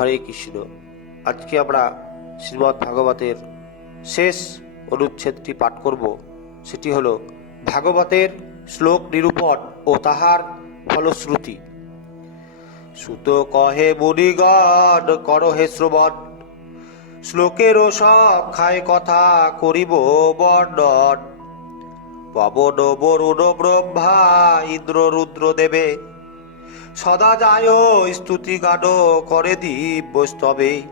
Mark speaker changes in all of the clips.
Speaker 1: হরে কৃষ্ণ। আজকে আমরা শ্রীমদ্ ভাগবতের শেষ অনুচ্ছেদটি পাঠ করব। সেটি হলো, ভাগবতের শ্লোক নিরূপণ ও তাহার ফলশ্রুতি। সুত কহে মুনিগণ করহে শ্রবণ। শ্লোকেরও সব খায় কথা করিব বর্ণন। পবন, বরুণ, ব্রহ্মা, ইন্দ্র, রুদ্র দেবে সদা যায়, স্তুতি গান করে দিব্যস্তবে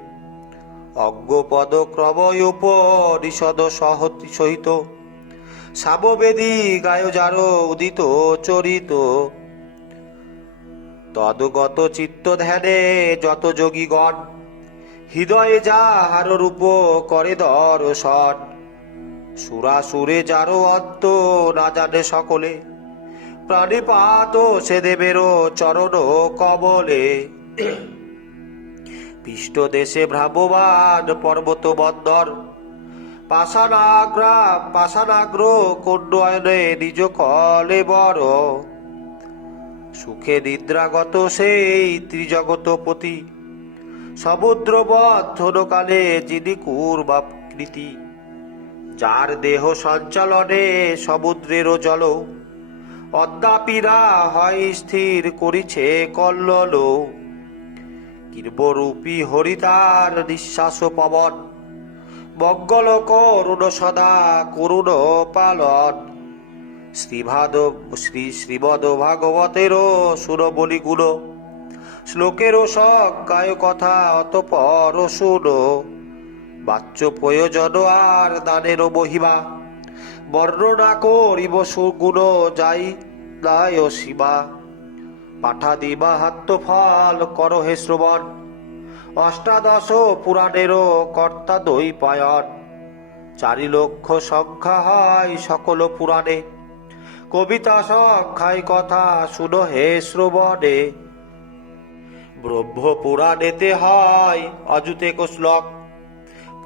Speaker 1: অজ্ঞপদ ক্রময় উপনিষদ সহতি সহিত। সাববেদী গায় যার উদিত চরিত। তদগত চিত্ত ধ্যানে যত যোগীগণ, হৃদয়ে যাহার রূপ করে দর্শন। সুরাসুরে যারো অন্ত না জানে সকলে। প্রাণীপাত সে দেবেরও চরণ কবলে। পৃষ্ঠ দেশে ভ্রাম্যমান পর্বত বন্দর পাষাণাগ্রা পাষাণাগ্র কন্যয়নে নিজ কলে বড়। সুখে নিদ্রাগত সেই ত্রিজগতপতি সমুদ্র বন্ধনকালে যিনি কূর্মাকৃতি যার দেহ সঞ্চালনে সমুদ্রেরও জল। অদ্যাপিরা হয় স্থির করিছে কল্লল। কির্বরূপী হরিতার নিঃশ্বাস পবন। মঙ্গল করুণ সদা করুণ পালন। শ্রীভাদ, শ্রী শ্রীমদ ভাগবতেরও সুরবলি গুণ শ্লোকেরও সংজ্ঞায় কথা অতপর শুনো। বাচ্য প্রয়োজন আর দানেরও মহিমা বর্ণনা করিব সুগুণ যাই দায় শিবা। পাঠা দিবা হাত্য ফল, কর হে শ্রবণ। অষ্টাদশ পুরাণেরও কর্তা দই পায়ন চারি লক্ষ সংখ্যা হয় সকল পুরাণে। কবিতা সংখ্যায় কথা শুনো হে শ্রবণে। ব্রহ্ম পুরাণেতে হয় অযুতে শ্লোক।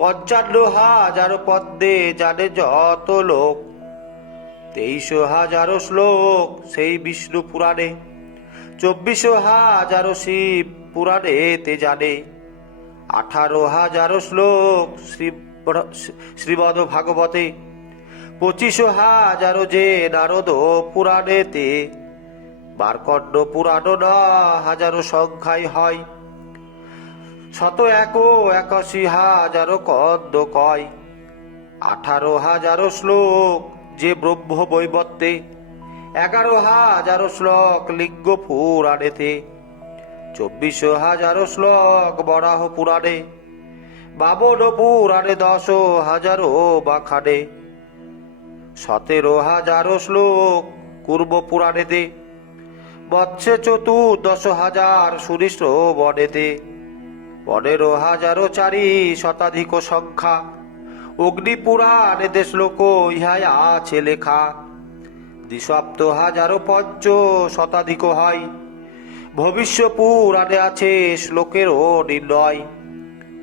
Speaker 1: পঞ্চান্ন হাজার পদ্মে জানে যত লোক। তেইশ হাজার শ্লোক সেই বিষ্ণু পুরাণে, চব্বিশ হাজার শিব পুরাণে তে জানে। আঠারো হাজার শ্লোক শ্রী শ্রীমদ ভাগবতে, পঁচিশ হাজার যে নারদ পুরাণেতে। মার্কণ্ড পুরাণ না হাজারো সংখ্যায় হয়। শত এক একাশি হাজারো কদ্দ কয়। আঠারো হাজারো শ্লোক যে ব্রহ্ম বৈবত্তে এগারো হাজারো শ্লোক লিঙ্গ পুরাণেতে, চব্বিশ হাজারো শ্লোক বরাহ পুরাণে, বাবন পুরাণে দশ হাজারো বাখানে, সতেরো হাজারো শ্লোক পূর্ব পুরাণেতে, বৎসে চতুর্দশ হাজার সুরিষ্ট বনেতে। পনেরো হাজারো চারি শতাধিক সংখ্যা। অগ্নি পুরাণেতে শ্লোক ইহাই আছে লেখা। দ্বিসপ্ত হাজারো পঞ্চ শতাধিক হয়। ভবিষ্য পুরাণে আছে শ্লোকেরও নির্ণয়।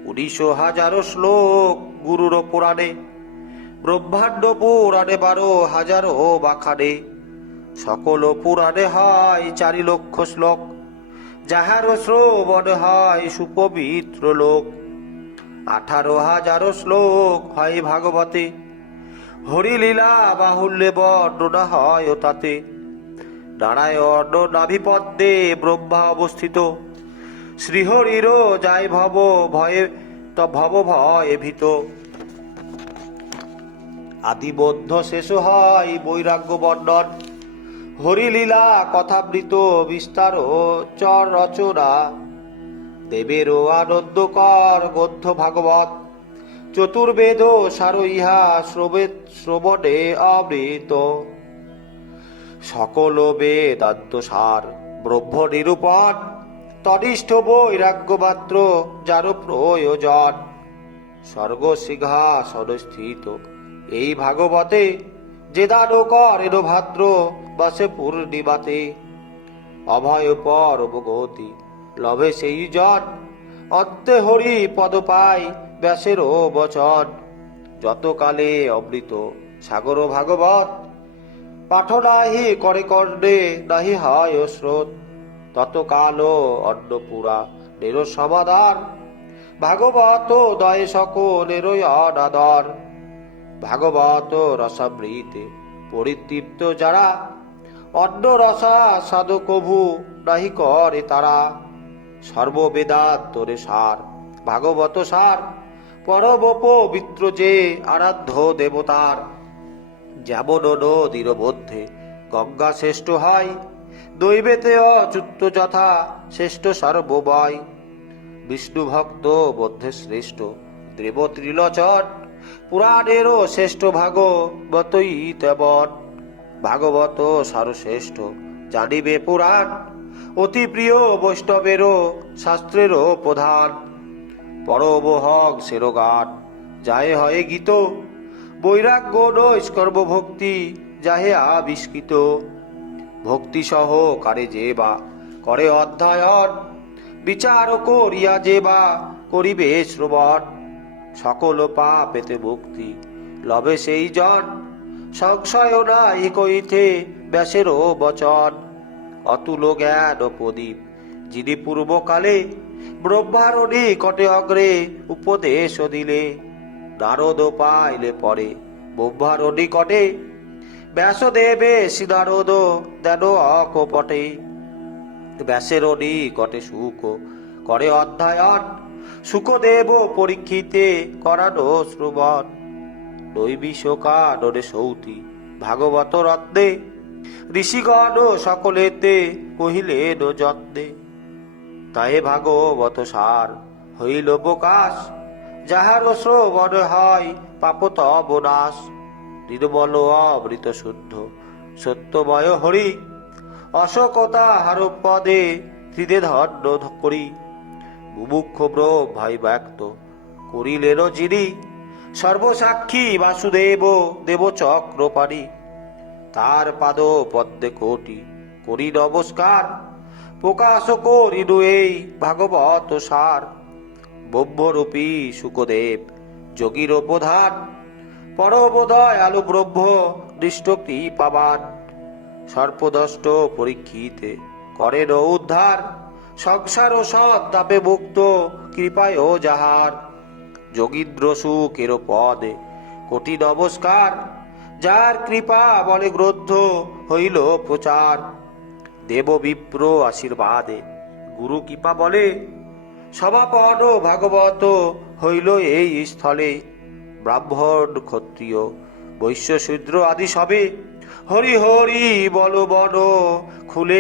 Speaker 1: উনিশ হাজারো শ্লোক গুরুর পুরাণে। ব্রহ্মাণ্ড পুরাণে বারো হাজারো বাখানে। সকল পুরাণে হয় চারি লক্ষ শ্লোক। যাহার শ্রবণ হয় সুপবিত্র লোক, আঠারো হাজারো শ্লোক হয় ভাগবতে। হরিলীলা বাহুল্যে বর্ণনা হয় ও তাতে। নারায়ণ নাভিপদ্মে ব্রহ্মা অবস্থিত। শ্রীহরিরও যায় ভব ভয়ে, ত ভব ভয়ে ভীত। আদিবদ্ধ শেষ হয় বৈরাগ্য বর্ণন। হরিলীলা কথাবৃত বিস্তার চর রচনা। দেবেরও আনন্দকর গদ্য ভাগবত। চতুর্বেদ সার ইহা শ্রবে শ্রবণে অমৃত। সকল বেদান্ত সার ব্রহ্ম নিরূপণ তনিষ্ঠ বৈরাগ্য মাত্র যার প্রয়োজন। স্বর্গ সিংহাসন স্থিত এই ভাগবতে যে দান করেন ভাদ্র বাসে পূর্ণিমাতে অভয় পরবগতি লভে সেই জন অন্তে হরি পদ পাই ব্যাসেরও বচন। যতকালে অমৃত সাগর ভাগবত পাঠ নাহি করে কর্ণে নাহি হয় স্রোত। ততকাল অন্নপুরা নেরো সমাধান ভাগবত দয়ে সকলেরই অনাদর। ভাগবত রসামৃতে পরিতৃপ্ত যারা অন্য রসা সাধু কভু নাহি করে তারা। সর্ববেদান্তরে সার, ভাগবত সার। পরব পবিত্র যে আরাধ্য দেবতার। যেমন নদীর মধ্যে গঙ্গা শ্রেষ্ঠ হয় দৈবেতে অচ্যুত যথা শ্রেষ্ঠ সর্বময়। বিষ্ণু ভক্ত মধ্যে শ্রেষ্ঠ দেব ত্রিলোচন পুরাণেরও শ্রেষ্ঠ ভাগবতই তেমন। ভাগবত সারশ্রেষ্ঠ জানিবে পুরাণ। অতি প্রিয় বৈষ্ণবেরও, শাস্ত্রেরও প্রধান। পরবহং সেরগান যাহে হয় গীত। বৈরাগ্য নৈষ্কর্ম ভক্তি, যাহে আবিষ্কৃত। ভক্তি সহ কারে যে বা করে অধ্যয়ন। বিচার করিয়া যে বা করিবে শ্রবণ। সকল পা পেতে মুক্তি লবে সেই জন সংশয় নাই কইতে ব্যাসেরও বচন। অতুল জ্ঞান ও প্রদীপ, যিনি পূর্বকালে ব্রহ্মার নিকটে অগ্রে উপদেশ দিলে, নারদ পাইলে পরে ব্রহ্মার নিকটে ব্যাসদেবে শ্রীনারদ দেন অকপটে ব্যাসের নিকটে সুখ করে অধ্যায়ন সুখদেব পরীক্ষিতে করানো শ্রবণ। নৈবিশকাননে সৌতি, ভাগবত রত্নে ঋষিগণ সকলেতে কহিলেন যত্নে তাহে ভাগবত সার হইল প্রকাশ, যাহার শ্রবণ হয় পাপত বনাশ নির্মল অমৃত শুদ্ধ, সত্যময় হরি অশোকতা হার পদে হৃদে ধন্য করি মুমুক্ষ ভাই ব্যক্ত করিলেন যিনি সর্বসাক্ষী বাসুদেব দেব চক্রপাণি। তার পাদ পদ্মে কোটি করি নমস্কার। প্রকাশ করিনু এই ভাগবত সার। ব্রহ্মরূপী সুখদেব, যোগীর প্রধান। পরবোধয় আলু ব্রহ্ম দৃষ্ট কৃপাবান সর্পদষ্ট পরীক্ষিতে করেন উদ্ধার। সংসার ও সৎ তাপে মুক্ত, কৃপায় ও যাহার। যোগীন্দ্র সুখের পদে কোটি নমস্কার, যার কৃপা বলে গ্রন্থ হইল প্রচার। দেব বিপ্র আশীর্বাদে, গুরু কৃপা বলে সমাপন ভাগবত হইল এই স্থলে। ব্রাহ্মণ, ক্ষত্রিয়, বৈশ্য, শূদ্র আদি সবে হরি হরি বল বন খুলে